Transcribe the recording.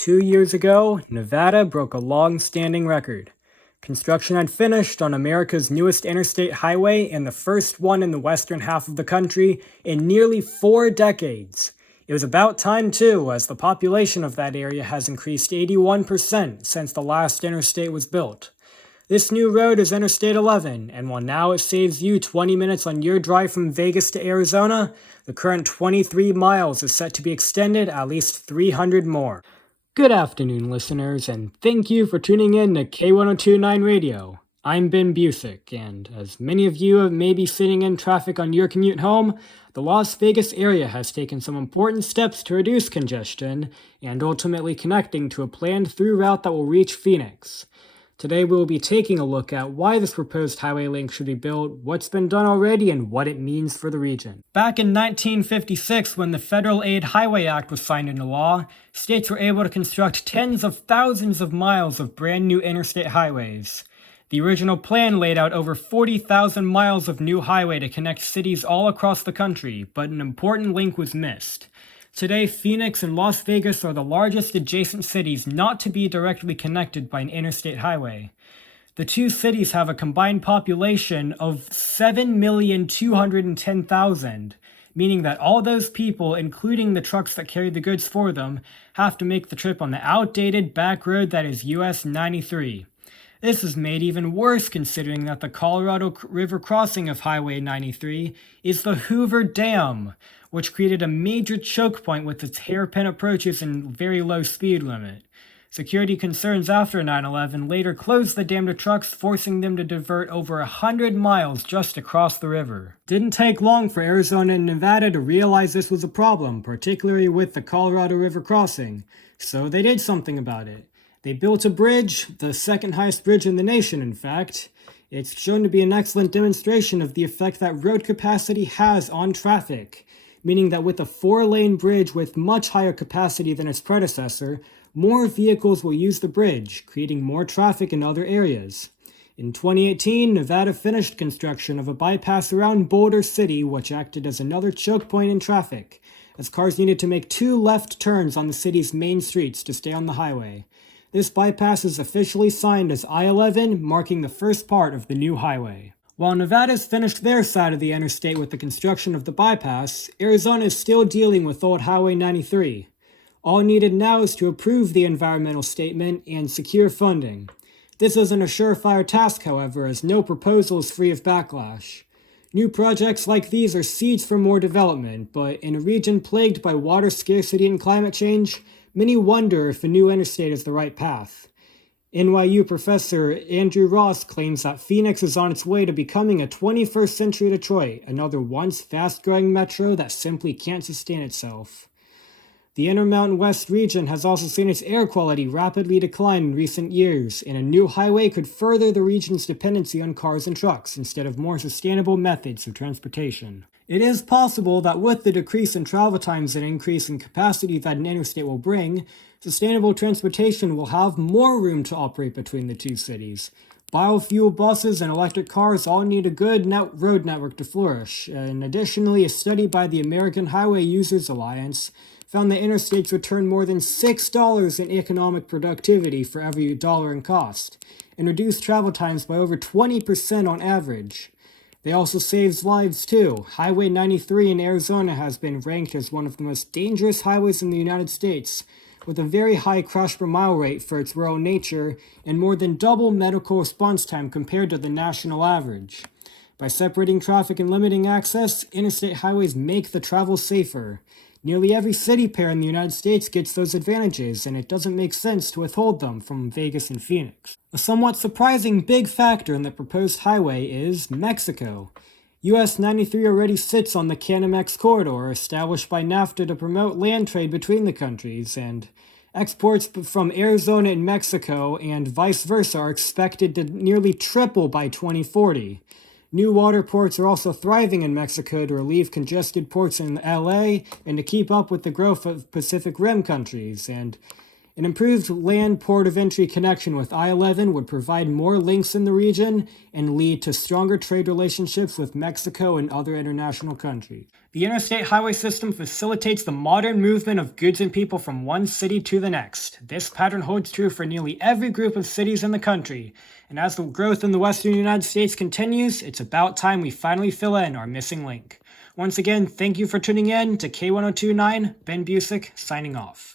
2 years ago, Nevada broke a long-standing record. Construction had finished on America's newest interstate highway and the first one in the western half of the country in nearly 4 decades. It was about time too, as the population of that area has increased 81% since the last interstate was built. This new road is Interstate 11, and while now it saves you 20 minutes on your drive from Vegas to Arizona, the current 23 miles is set to be extended at least 300 more. Good afternoon, listeners, and thank you for tuning in to K1029 Radio. I'm Ben Busiek, and as many of you may be sitting in traffic on your commute home, the Las Vegas area has taken some important steps to reduce congestion and ultimately connecting to a planned through route that will reach Phoenix. Today we will be taking a look at why this proposed highway link should be built, what's been done already, and what it means for the region. Back in 1956, when the Federal Aid Highway Act was signed into law, states were able to construct tens of thousands of miles of brand new interstate highways. The original plan laid out over 40,000 miles of new highway to connect cities all across the country, but an important link was missed. Today, Phoenix and Las Vegas are the largest adjacent cities not to be directly connected by an interstate highway. The two cities have a combined population of 7,210,000, meaning that all those people, including the trucks that carry the goods for them, have to make the trip on the outdated back road that is US 93. This is made even worse considering that the Colorado River crossing of Highway 93 is the Hoover Dam, which created a major choke point with its hairpin approaches and very low speed limit. Security concerns after 9/11 later closed the dam to trucks, forcing them to divert over 100 miles just across the river. Didn't take long for Arizona and Nevada to realize this was a problem, particularly with the Colorado River crossing, so they did something about it. They built a bridge, the second highest bridge in the nation, in fact. It's shown to be an excellent demonstration of the effect that road capacity has on traffic, meaning that with a 4-lane bridge with much higher capacity than its predecessor, more vehicles will use the bridge, creating more traffic in other areas. In 2018, Nevada finished construction of a bypass around Boulder City, which acted as another choke point in traffic, as cars needed to make 2 left turns on the city's main streets to stay on the highway. This bypass is officially signed as I-11, marking the first part of the new highway. While Nevada's finished their side of the interstate with the construction of the bypass, Arizona is still dealing with old Highway 93. All needed now is to approve the environmental statement and secure funding. This isn't a surefire task, however, as no proposal is free of backlash. New projects like these are seeds for more development, but in a region plagued by water scarcity and climate change, many wonder if a new interstate is the right path. NYU professor Andrew Ross claims that Phoenix is on its way to becoming a 21st century Detroit, another once fast-growing metro that simply can't sustain itself. The Intermountain West region has also seen its air quality rapidly decline in recent years, and a new highway could further the region's dependency on cars and trucks instead of more sustainable methods of transportation. It is possible that with the decrease in travel times and increase in capacity that an interstate will bring, sustainable transportation will have more room to operate between the two cities. Biofuel buses and electric cars all need a good road network to flourish, and additionally, a study by the American Highway Users Alliance found that interstates return more than $6 in economic productivity for every dollar in cost, and reduce travel times by over 20% on average. They also saves lives too. Highway 93 in Arizona has been ranked as one of the most dangerous highways in the United States, with a very high crash per mile rate for its rural nature and more than double medical response time compared to the national average. By separating traffic and limiting access, interstate highways make the travel safer. Nearly every city pair in the United States gets those advantages, and it doesn't make sense to withhold them from Vegas and Phoenix. A somewhat surprising big factor in the proposed highway is Mexico. US 93 already sits on the Canamex corridor, established by NAFTA to promote land trade between the countries, and exports from Arizona and Mexico and vice versa are expected to nearly triple by 2040. New water ports are also thriving in Mexico to relieve congested ports in LA and to keep up with the growth of Pacific Rim countries, and An improved land port of entry connection with I-11 would provide more links in the region and lead to stronger trade relationships with Mexico and other international countries. The interstate highway system facilitates the modern movement of goods and people from one city to the next. This pattern holds true for nearly every group of cities in the country, and as the growth in the western United States continues, it's about time we finally fill in our missing link. Once again, thank you for tuning in to K1029. Ben Busiek, signing off.